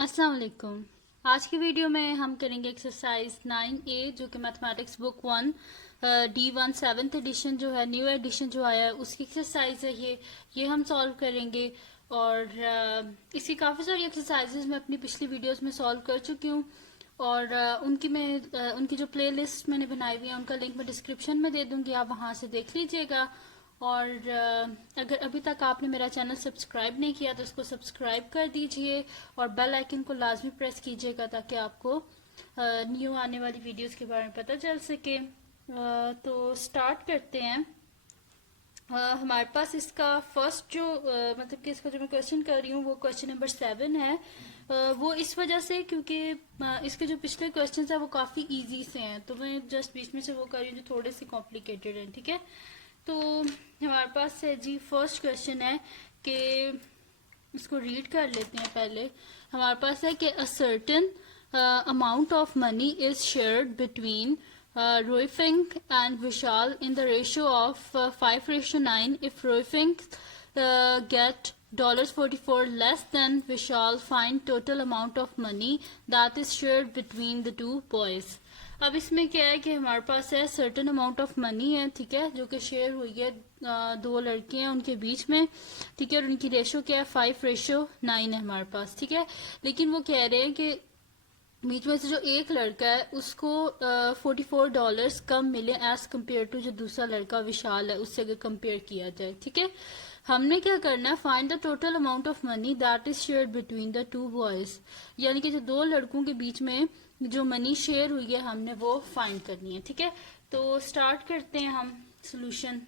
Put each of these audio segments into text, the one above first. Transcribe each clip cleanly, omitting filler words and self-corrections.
अस्सलाम वालेकुम। आज की वीडियो में हम करेंगे एक्सरसाइज 9A जो कि mathematics book 1 D1 7th addition जो है, न्यू एडिशन जो आया है उसकी एक्सरसाइज है ये हम सॉल्व करेंगे। और इसकी काफ़ी सारी एक्सरसाइजेज मैं अपनी पिछली वीडियोस में सॉल्व कर चुकी हूँ और उनकी जो प्लेलिस्ट मैंने बनाई हुई है उनका लिंक मैं डिस्क्रिप्शन में दे दूँगी, आप वहाँ से देख लीजिएगा। और अगर अभी तक आपने मेरा चैनल सब्सक्राइब नहीं किया तो उसको सब्सक्राइब कर दीजिए और बेल आइकन को लाजमी प्रेस कीजिएगा ताकि आपको न्यू आने वाली वीडियोस के बारे में पता चल सके। तो स्टार्ट करते हैं। हमारे पास इसका फर्स्ट जो मतलब कि इसका जो मैं क्वेश्चन कर रही हूँ वो क्वेश्चन नंबर 7 है। वो इस वजह से क्योंकि इसके जो पिछले क्वेश्चन है वो काफ़ी इजी से हैं, तो मैं जस्ट बीच में से वो कर रही हूँ जो थोड़े से कॉम्प्लिकेटेड हैं। ठीक है, तो हमारे पास है जी फर्स्ट क्वेश्चन है कि इसको रीड कर लेते हैं पहले। हमारे पास है कि a certain amount of money is shared between Roifink and Vishal in the ratio of 5:9. If Roifink get $44 less than Vishal, find total amount of money that is shared between the two boys. अब इसमें क्या है कि हमारे पास है certain amount of money है, ठीक है, जो कि शेयर हुई है दो लड़के हैं उनके बीच में, ठीक है, और उनकी रेशो क्या है 5:9 है हमारे पास, ठीक है। लेकिन वो कह रहे हैं कि बीच में से जो एक लड़का है उसको $44 कम मिले एज कम्पेयर टू जो दूसरा लड़का विशाल है उससे अगर कंपेयर किया जाए, ठीक है। हमने क्या करना है, find the total amount of money that is shared between the two boys, यानी कि जो दो लड़कों के बीच में जो मनी शेयर हुई है हमने वो फाइंड करनी है, ठीक है। तो स्टार्ट करते हैं हम सोल्यूशन,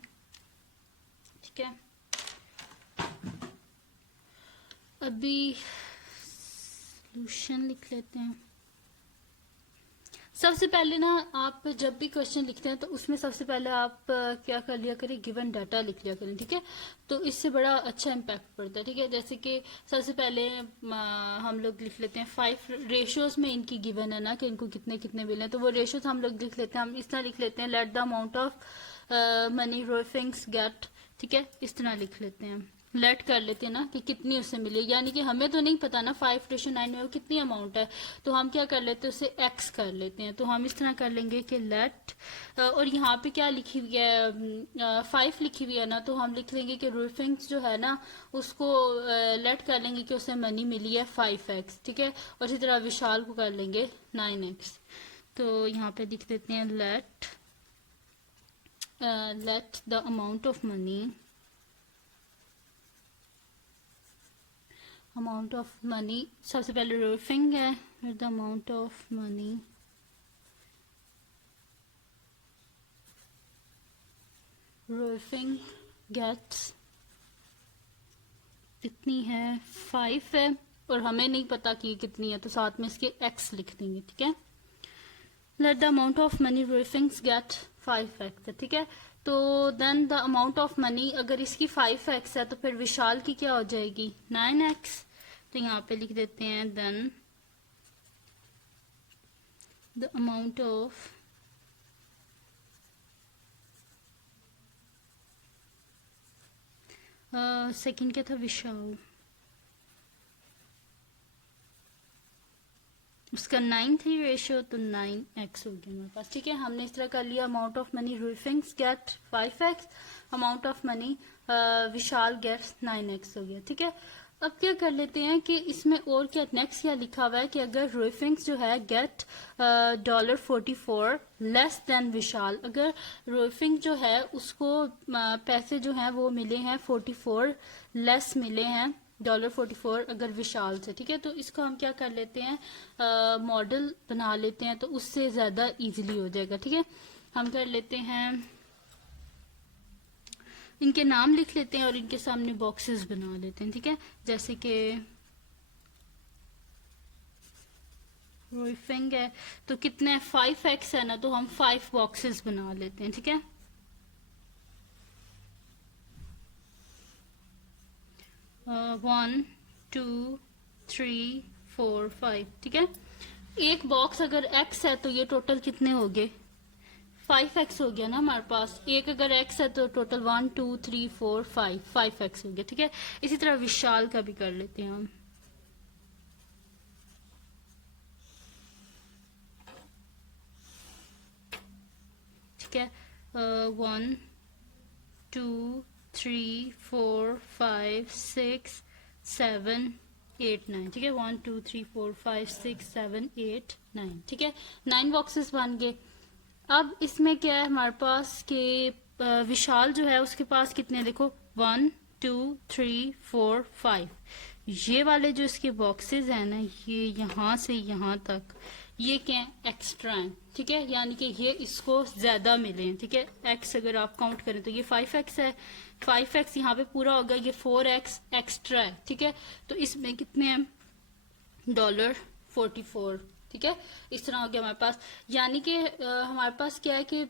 ठीक है। अभी सोल्यूशन लिख लेते हैं। सबसे पहले ना आप जब भी क्वेश्चन लिखते हैं तो उसमें सबसे पहले आप क्या कर लिया करें, गिवन डाटा लिख लिया करें, ठीक है। तो इससे बड़ा अच्छा इम्पैक्ट पड़ता है, ठीक है। जैसे कि सबसे पहले हम लोग लिख लेते हैं 5 रेशियोज में इनकी गिवन है ना कि इनको कितने कितने मिले, तो वो रेशियोज हम लोग लिख लेते हैं। हम इस तरह लिख लेते हैं, let the amount of money रोइफिंग्स गेट, ठीक है, इस तरह लिख लेते हैं। लेट कर लेते हैं ना कि कितनी उससे मिली, यानी कि हमें तो नहीं पता ना 5:9 में वो कितनी अमाउंट है, तो हम क्या कर लेते हैं उसे एक्स कर लेते हैं। तो हम इस तरह कर लेंगे कि लेट, और यहाँ पे क्या लिखी हुई है 5 लिखी हुई है ना, तो हम लिख लेंगे कि रूफिंग्स जो है ना उसको लेट कर लेंगे कि उसे मनी मिली है 5x, ठीक है। और इसी तरह विशाल को कर लेंगे 9x। तो यहाँ पे लिख देते हैं let the amount of money, amount of money सबसे पहले रूफिंग है, फिर द अमाउंट ऑफ मनी रूफिंग गेट्स कितनी है 5 है और हमें नहीं पता कि कितनी है, तो साथ में इसके x लिख देंगे, ठीक है। Let the amount of money रूफिंग्स गेट 5x है, ठीक है। तो then the amount of money अगर इसकी 5x है तो फिर विशाल की क्या हो जाएगी 9x। तो यहाँ पे लिख देते हैं then the amount of second क्या था विशाल, उसका 9 थी रेशियो, तो 9x हो गया हमारे पास, ठीक है। हमने इस तरह कर लिया, अमाउंट ऑफ मनी रूफिंग्स get 5x, amount of money Vishal gets 9x हो गया, ठीक है। अब क्या कर लेते हैं कि इसमें और क्या नेक्स्ट क्या लिखा हुआ है कि अगर रूफिंग्स जो है गेट $44 लेस देन विशाल, अगर रूफिंग जो है उसको पैसे जो हैं वो मिले हैं 44 लेस मिले हैं $44 अगर विशाल से, ठीक है। तो इसको हम क्या कर लेते हैं, मॉडल बना लेते हैं, तो उससे ज्यादा इजीली हो जाएगा, ठीक है। हम कर लेते हैं, इनके नाम लिख लेते हैं और इनके सामने बॉक्सेस बना लेते हैं, ठीक है। जैसे कि रोइफिंग है तो कितने 5x है ना, तो हम 5 बॉक्सेस बना लेते हैं, ठीक है। 1 2 3 4 5, ठीक है। एक बॉक्स अगर x है तो ये टोटल कितने हो गए 5x हो गया ना हमारे पास। एक अगर x है तो टोटल 1 2 3 4 5x हो गया, ठीक है। इसी तरह विशाल का भी कर लेते हैं हम। ठीक है, 1 2 3 4 5 6 7 8 9, ठीक है, 1 2 3 4 5 6 7 8 9, ठीक है, 9 बॉक्सेस बन गए। अब इसमें क्या है हमारे पास कि विशाल जो है उसके पास कितने, देखो 1 2 3 4 5, ये वाले जो इसके बॉक्सेस हैं ना, ये यहाँ से यहाँ तक ये क्या है, एक्स्ट्रा है, ठीक है, यानी कि ये इसको ज्यादा मिले हैं, ठीक है। एक्स अगर आप काउंट करें तो ये 5x है, 5x यहाँ पे पूरा होगा, ये 4x एक्स्ट्रा है, ठीक है। तो इसमें कितने हैं, $44, ठीक है, इस तरह हो गया हमारे पास। यानी कि हमारे पास क्या है कि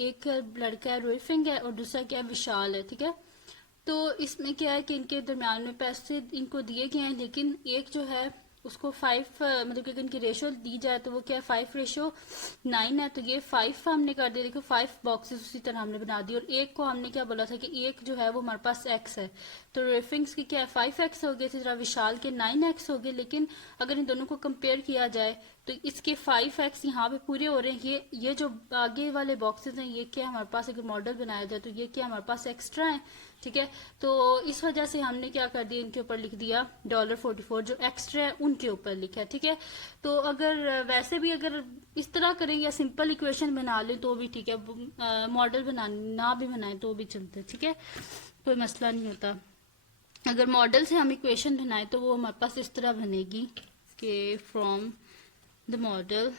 एक लड़का है रोइफिंग है और दूसरा क्या है विशाल है, ठीक है। तो इसमें क्या है कि इनके दरम्यान में पैसे इनको दिए गए हैं, लेकिन एक जो है उसको 5 मतलब कि इनकी रेशो दी जाए तो वो क्या है 5:9 है, तो ये 5 हमने कर दिया, देखो 5 बॉक्सेस उसी तरह हमने बना दी। और एक को हमने क्या बोला था कि एक जो है वो हमारे पास x है, तो रेफिंग्स की क्या है 5x हो गए, इसी तरह विशाल के 9x हो गए। लेकिन अगर इन दोनों को कंपेयर किया जाए तो इसके 5x यहाँ पे पूरे हो रहे हैं, ये जो आगे वाले बॉक्सेस हैं ये क्या हमारे पास अगर मॉडल बनाया जाए तो ये क्या हमारे पास एक्स्ट्रा है, ठीक है। तो इस वजह से हमने क्या कर दिया, इनके ऊपर लिख दिया $44 जो एक्स्ट्रा है उनके ऊपर लिखा है, ठीक है। तो अगर वैसे भी अगर इस तरह करें या सिंपल इक्वेशन बना लें तो भी ठीक है, मॉडल ना भी बनाए तो भी चलते, ठीक है, कोई मसला नहीं होता। अगर मॉडल से हम इक्वेशन बनाए तो वो हमारे पास इस तरह बनेगी कि from the model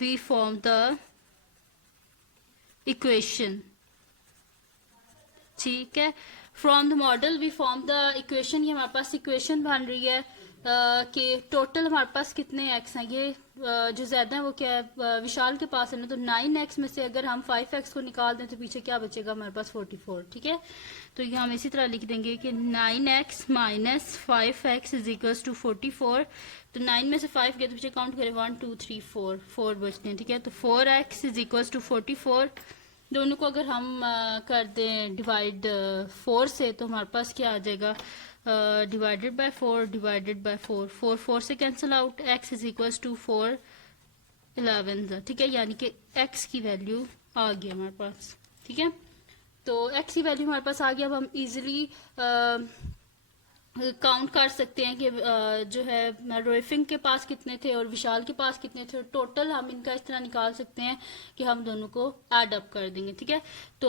we form the equation, ठीक है, from the model we form the equation. ये हमारे पास इक्वेशन बन रही है कि टोटल हमारे पास कितने x हैं, ये जो ज्यादा है वो क्या है विशाल के पास है ना, तो 9x में से अगर हम 5x को निकाल दें तो पीछे क्या बचेगा हमारे पास 44, ठीक है। तो ये हम इसी तरह लिख देंगे कि 9x minus 5x is equals to 44। तो 9 में से 5 गए तो पीछे काउंट करें 1 2 3 4 बचते हैं, ठीक है। तो 4x इज इक्वल्स टू 44, दोनों को अगर हम कर दें डिवाइड 4 से तो हमारे पास क्या आ जाएगा, डिवाइडेड बाय 4 डिवाइडेड बाय 4, 4 से cancel out, x is equals to 4 11, ठीक है, यानी कि x की वैल्यू आ गई हमारे पास, ठीक है। तो x की वैल्यू हमारे पास आ गया। अब हम इजीली काउंट कर सकते हैं कि जो है रोइफिंग के पास कितने थे और विशाल के पास कितने थे, टोटल हम इनका इस तरह निकाल सकते हैं कि हम दोनों को ऐड अप कर देंगे, ठीक है। तो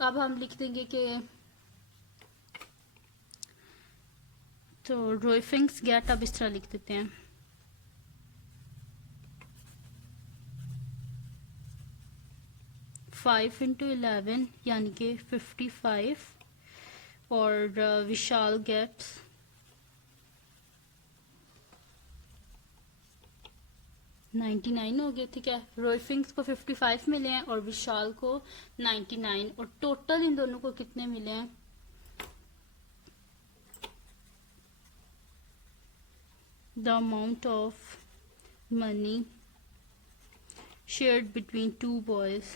अब हम लिख देंगे कि तो रोइफिंग्स गेट, अब इस तरह लिख देते हैं 5 into 11 यानी कि 55 और विशाल गेट्स 99 हो गए, ठीक है। रोइफिंग्स को 55 मिले हैं और विशाल को 99, और टोटल इन दोनों को कितने मिले हैं, the amount of money shared between two boys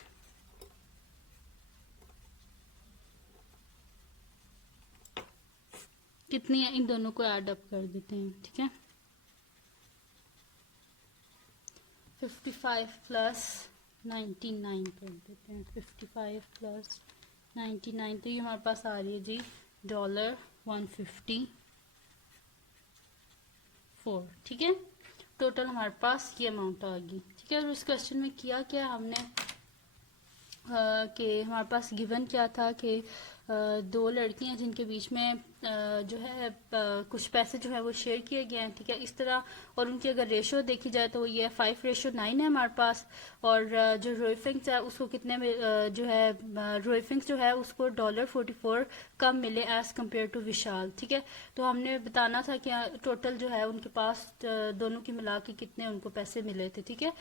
कितनी है, इन दोनों को ऐड अप कर देते हैं, ठीक है। 55 प्लस 99 कर देते हैं, 55 प्लस 99, तो ये हमारे पास आ रही है जी $154, ठीक है। टोटल हमारे पास ये अमाउंट आ गई, ठीक है। और इस क्वेश्चन में किया क्या हमने कि हमारे पास गिवन क्या था कि दो लड़कियां जिनके बीच में जो है कुछ पैसे जो है वो शेयर किए गए हैं, ठीक है, इस तरह। और उनकी अगर रेशो देखी जाए तो ये 5:9 है हमारे पास। और जो रोइफिंग्स है उसको कितने में जो है रोइफिंग्स जो है उसको $44 कम मिले एज कम्पेयर टू विशाल, ठीक है। तो हमने बताना था कि टोटल जो है उनके पास दोनों की मिला के कितने उनको पैसे मिले थे, ठीक है।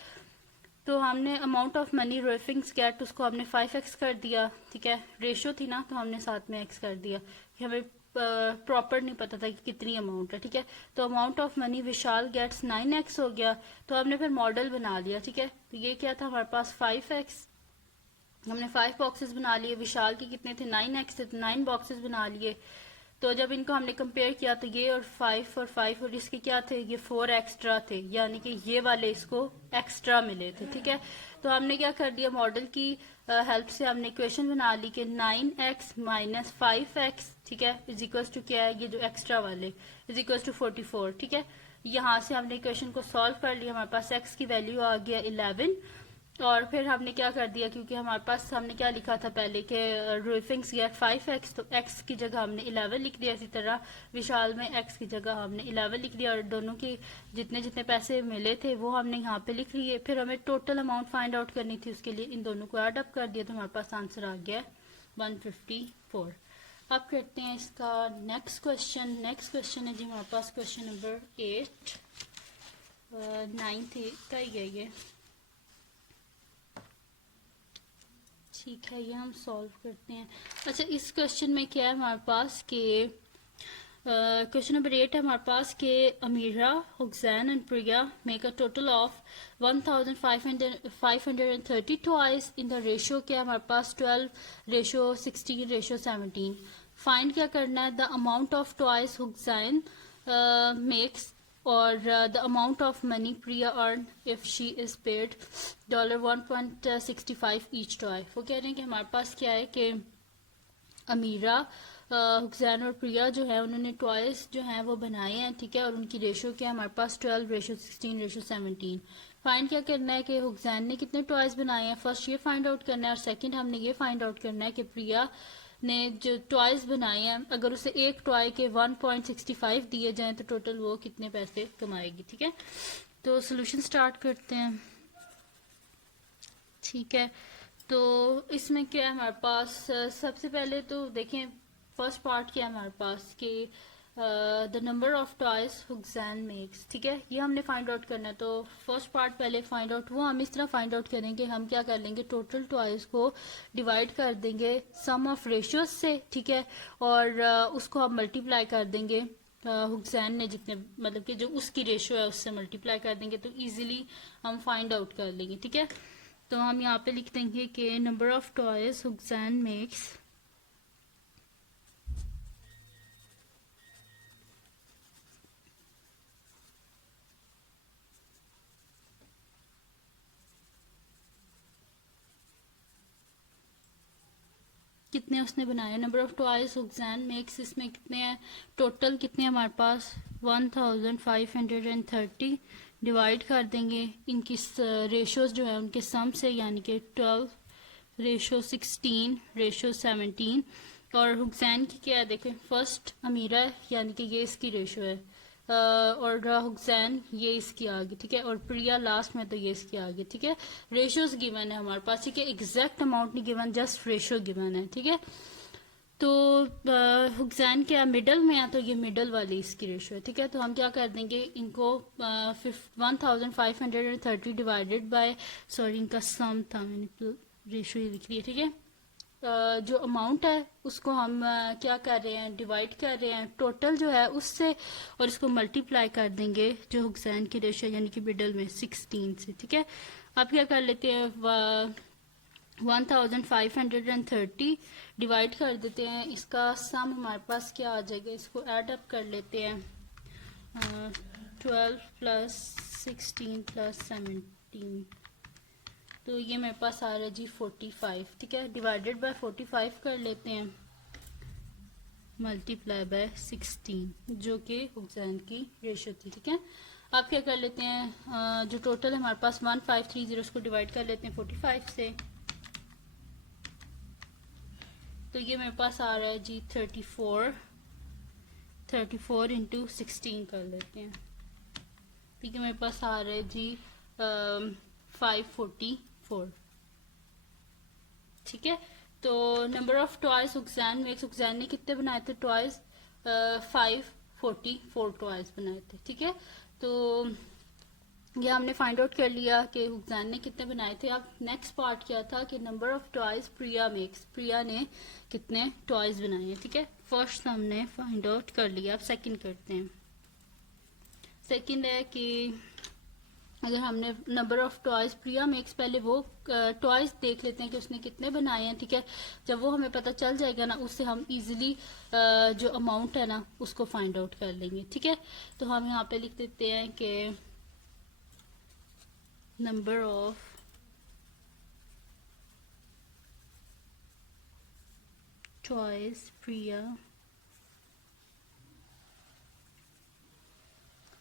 तो हमने अमाउंट ऑफ मनी रोइफिंग्स गेट उसको हमने 5x कर दिया, ठीक है, रेशो थी ना तो हमने साथ में x कर दिया, हमें प्रॉपर नहीं पता था कि कितनी अमाउंट है, ठीक है। तो amount of money Vishal gets 9x हो गया, तो हमने फिर मॉडल बना लिया, ठीक है। तो ये क्या था हमारे पास 5x, हमने 5 बॉक्सेस बना लिए, विशाल के कितने थे 9x थे, तो 9 बॉक्सेस बना लिए। तो जब इनको हमने कंपेयर किया तो ये और 5 और इसके क्या थे, ये 4 एक्स्ट्रा थे, यानी कि ये वाले इसको एक्स्ट्रा मिले थे। ठीक है, तो हमने क्या कर दिया, मॉडल की हेल्प से हमने इक्वेशन बना ली कि 9x माइनस 5x, ठीक है, इज इक्वल टू क्या है, ये जो एक्स्ट्रा वाले इज इक्वल टू 44। ठीक है, यहाँ से हमने इक्वेशन को सॉल्व कर लिया, हमारे पास x की वैल्यू आ गया 11। और फिर हमने क्या कर दिया, क्योंकि हमारे पास हमने क्या लिखा था पहले कि रूफिंग्स गेट 5x, तो x की जगह हमने 11 लिख दिया। इसी तरह विशाल में x की जगह हमने 11 लिख दिया और दोनों की जितने जितने पैसे मिले थे वो हमने यहाँ पे लिख लिए। फिर हमें टोटल अमाउंट फाइंड आउट करनी थी, उसके लिए इन दोनों को ऐड अप कर दिया तो हमारे पास आंसर आ गया 154। अब करते हैं इसका नेक्स्ट क्वेश्चन। नेक्स्ट क्वेश्चन है जी हमारे पास क्वेश्चन नंबर 8, 9th का ही है ये। ठीक है, ये हम सॉल्व करते हैं। अच्छा, इस क्वेश्चन में क्या है हमारे पास कि क्वेश्चन नंबर 8 है हमारे पास कि Amira, Hussain and Priya make a total of 1530 toys in the ratio क्या है हमारे पास 12:16:17। फाइंड क्या करना है, the amount of toys Hussain makes और the amount of money Priya earned if she is paid $1.65 each toy। वो कह रहे हैं कि हमारे पास क्या है कि अमीरा, हुसैन और प्रिया जो है उन्होंने टॉयज जो हैं वो बनाए हैं। ठीक है, और उनकी रेशो क्या है हमारे पास 12:16:17। फाइंड क्या करना है कि हुसैन ने कितने टॉयज बनाए हैं, फर्स्ट ये फाइंड आउट करना है और सेकंड हमने ये फाइंड आउट करना है कि प्रिया ने जो टॉयज बनाए हैं अगर उसे एक टॉय के 1.65 दिए जाएं तो टोटल वो कितने पैसे कमाएगी। ठीक है, तो सोल्यूशन स्टार्ट करते हैं। ठीक है, तो इसमें क्या है हमारे पास, सबसे पहले तो देखें फर्स्ट पार्ट क्या है हमारे पास कि the number of toys Hussain makes. ठीक है, ये हमने फाइंड आउट करना है। तो फर्स्ट पार्ट पहले फाइंड आउट, वो हम इस तरह फाइंड आउट करेंगे, हम क्या कर लेंगे, टोटल टॉयज को डिवाइड कर देंगे सम ऑफ रेशियोज से। ठीक है, और उसको हम मल्टीप्लाई कर देंगे हुसैन ने जितने, मतलब कि जो उसकी रेशियो है उससे मल्टीप्लाई कर देंगे तो इजीली हम फाइंड आउट कर लेंगे। ठीक है, तो हम यहाँ पे लिख देंगे कि number of toys Hussain makes कितने उसने बनाए, number of toys Hussain makes, इसमें कितने हैं टोटल, कितने हमारे पास 1530 डिवाइड कर देंगे इनकी रेशोज जो है उनके सम से, यानी कि 12:16:17। और हुसैन की क्या है देखें, फर्स्ट अमीरा है यानी कि ये इसकी रेशो है, और हुसैन ये इसकी आ गई। ठीक है, और प्रिया लास्ट में तो ये इसकी आ गई। ठीक है, रेशियोज गिवन है हमारे पास। ठीक है, एग्जैक्ट अमाउंट नहीं गिवन, जस्ट रेशियो गिवन है। ठीक है, तो हुसैन क्या मिडल में है तो ये मिडल वाली इसकी रेशियो है। ठीक है, तो हम क्या कर देंगे इनको 1530 डिवाइडेड बाय, सॉरी इनका सम था, मैंने रेशियो लिख लिया। ठीक है, जो अमाउंट है उसको हम क्या कर रहे हैं, डिवाइड कर रहे हैं टोटल जो है उससे, और इसको मल्टीप्लाई कर देंगे जो हुसैन की रेशियो यानी कि मिडल में 16 से। ठीक है, अब क्या कर लेते हैं 1530 डिवाइड कर देते हैं, इसका सम हमारे पास क्या आ जाएगा, इसको ऐड अप कर लेते हैं 12 + 16 + 17, तो ये मेरे पास आ रहा है जी 45। ठीक है, डिवाइडेड बाय 45 कर लेते हैं, मल्टीप्लाई बाय 16 जो कि हुसैन की रेशो थी। ठीक है, अब क्या कर लेते हैं जो टोटल है हमारे पास 1530 उसको डिवाइड कर लेते हैं 45 से, तो ये मेरे पास आ रहा है जी 34 इंटू 16 कर लेते हैं। ठीक है, मेरे पास आ रहा है जी 544। ठीक है, तो number of toys Hussain makes, Hussain ने कितने बनाए थे टॉयज, 544 टॉयज बनाए थे। ठीक है, तो ये हमने फाइंड आउट कर लिया कि हुसैन ने कितने बनाए थे। अब नेक्स्ट पार्ट क्या था कि number of toys Priya makes, Priya ने कितने टॉयज बनाए हैं। ठीक है, फर्स्ट हमने फाइंड आउट कर लिया, अब सेकंड करते हैं। सेकंड है कि अगर हमने number of toys Priya makes, पहले वो टॉयज देख लेते हैं कि उसने कितने बनाए हैं, ठीक है। जब वो हमें पता चल जाएगा ना, उससे हम इजीली जो अमाउंट है ना उसको फाइंड आउट कर लेंगे, ठीक है। तो हम यहाँ पे लिख देते हैं कि number of toys Priya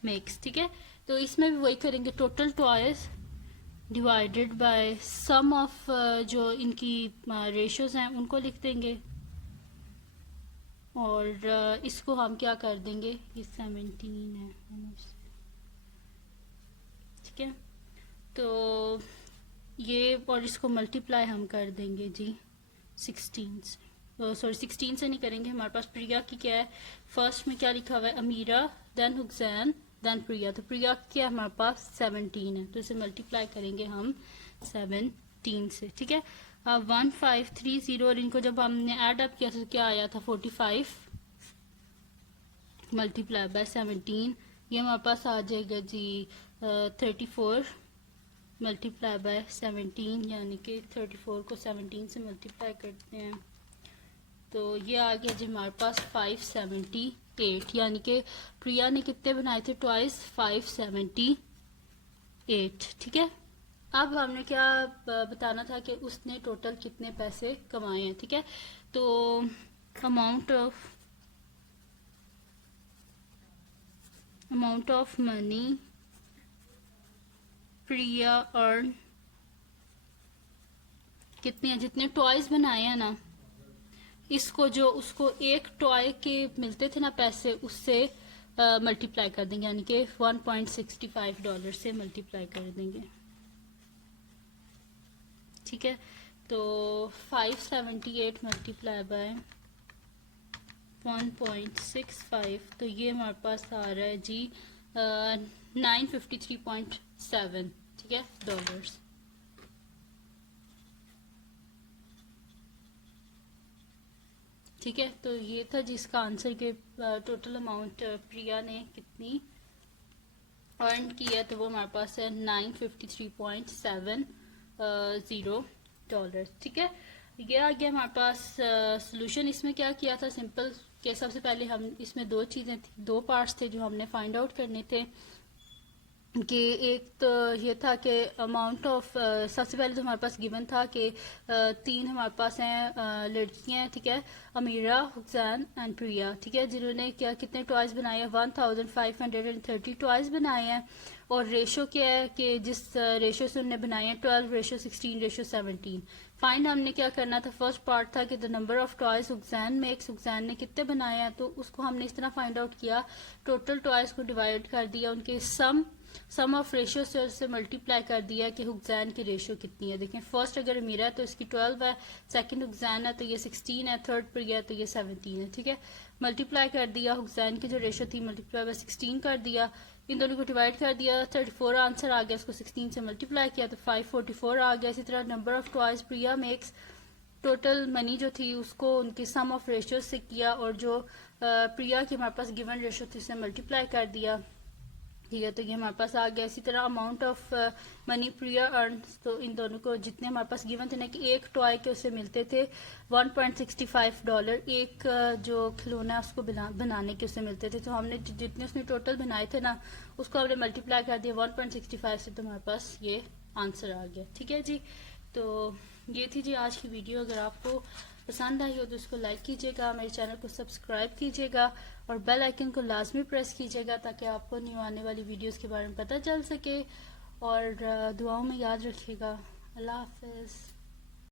makes, ठीक है। तो इसमें भी वही करेंगे, total toys divided by sum of जो इनकी रेशियोज हैं उनको लिख देंगे, और इसको हम क्या कर देंगे, ये 17 है, ठीक है। तो ये और इसको मल्टीप्लाई हम कर देंगे जी 16 से, सॉरी 16 से नहीं करेंगे। हमारे पास प्रिया की क्या है, फर्स्ट में क्या लिखा हुआ है, अमीरा, देन हुसैन, देन प्रिया। तो प्रिया क्या हमारे पास 17 है, तो इसे मल्टीप्लाई करेंगे हम 17 से, ठीक है। अब 1530 और इनको जब हमने ऐड अप किया तो क्या आया था 45 मल्टीप्लाई बाय 17, ये हमारे पास आ जाएगा जी 34 मल्टीप्लाई बाय 17, यानी कि 34 को 17 से मल्टीप्लाई करते हैं तो ये आ गया जी हमारे पास 578, यानी कि प्रिया ने कितने बनाए थे टॉयज, 578, ठीक है। अब हमने क्या बताना था कि उसने टोटल कितने पैसे कमाए हैं, ठीक है। तो amount of money Priya earn कितने हैं, जितने टॉयज बनाए हैं ना, इसको जो उसको एक टॉय के मिलते थे ना पैसे, उससे मल्टीप्लाई कर देंगे, यानी कि $1.65 से मल्टीप्लाई कर देंगे, ठीक है। तो 578 मल्टीप्लाई बाय 1.65, तो ये हमारे पास आ रहा है जी 953.7, ठीक है, डॉलर्स, ठीक है। तो ये था जिसका आंसर के टोटल अमाउंट प्रिया ने कितनी अर्न की है, तो वो हमारे पास है 953.70 ठीक है। ये आ गया हमारे पास सोल्यूशन। इसमें क्या किया था, सिंपल के सबसे पहले हम इसमें दो चीज़ें थी, दो पार्ट्स थे जो हमने फाइंड आउट करने थे कि एक तो ये था कि अमाउंट ऑफ सबसे पहले तो हमारे पास गिवन था कि तीन हमारे पास हैं लड़कियां, ठीक है, अमीरा, हुसैन एंड प्रिया, ठीक है, जिन्होंने क्या कितने टॉयज बनाए हैं, 1530 टॉयज बनाए हैं। और रेशो क्या है कि जिस रेशो से उन्होंने बनाए हैं 12:16:17। फाइंड हमने क्या करना था, फर्स्ट पार्ट था कि the number of toys Hussain makes, Hussain ने कितने बनाए हैं, तो उसको हमने इस तरह फाइंड आउट किया, टोटल टॉयज को डिवाइड कर दिया उनके सम ऑफ रेशियो से मल्टीप्लाई कर दिया कि हुसैन की रेशियो कितनी है। देखें फर्स्ट अगर अमीरा है तो इसकी 12 है, सेकंड हुसैन है तो ये 16 है, थर्ड प्रिया है तो ये 17 है, ठीक है। मल्टीप्लाई कर दिया, हुसैन की जो रेशियो थी मल्टीप्लाई बाय 16 कर दिया, इन दोनों को डिवाइड कर दिया, 34 आंसर आ गया, इसको 16 से मल्टीप्लाई किया तो 544 आ गया। इसी तरह number of toys Priya makes, total money जो थी उसको उनके सम ऑफ रेशियो से किया और जो प्रिया की हमारे पास गिवन रेशियो थी उसे मल्टीप्लाई कर दिया, ठीक है, तो ये हमारे पास आ गया। इसी तरह amount of money Priya earn, तो इन दोनों को जितने हमारे पास गिवन थे ना कि एक टॉय के उसे मिलते थे $1.65, एक जो खिलौना उसको बनाने के उसे मिलते थे, तो हमने जितने उसने टोटल बनाए थे ना उसको हमने मल्टीप्लाई कर दिया 1.65 से, तो हमारे पास ये आंसर आ गया, ठीक है जी। तो ये थी जी आज की वीडियो। अगर आपको पसंद आई हो तो इसको लाइक कीजिएगा, मेरे चैनल को सब्सक्राइब कीजिएगा और बेल आइकन को लाजमी प्रेस कीजिएगा ताकि आपको न्यू आने वाली वीडियोस के बारे में पता चल सके। और दुआओं में याद रखिएगा। अल्लाह हाफिज़।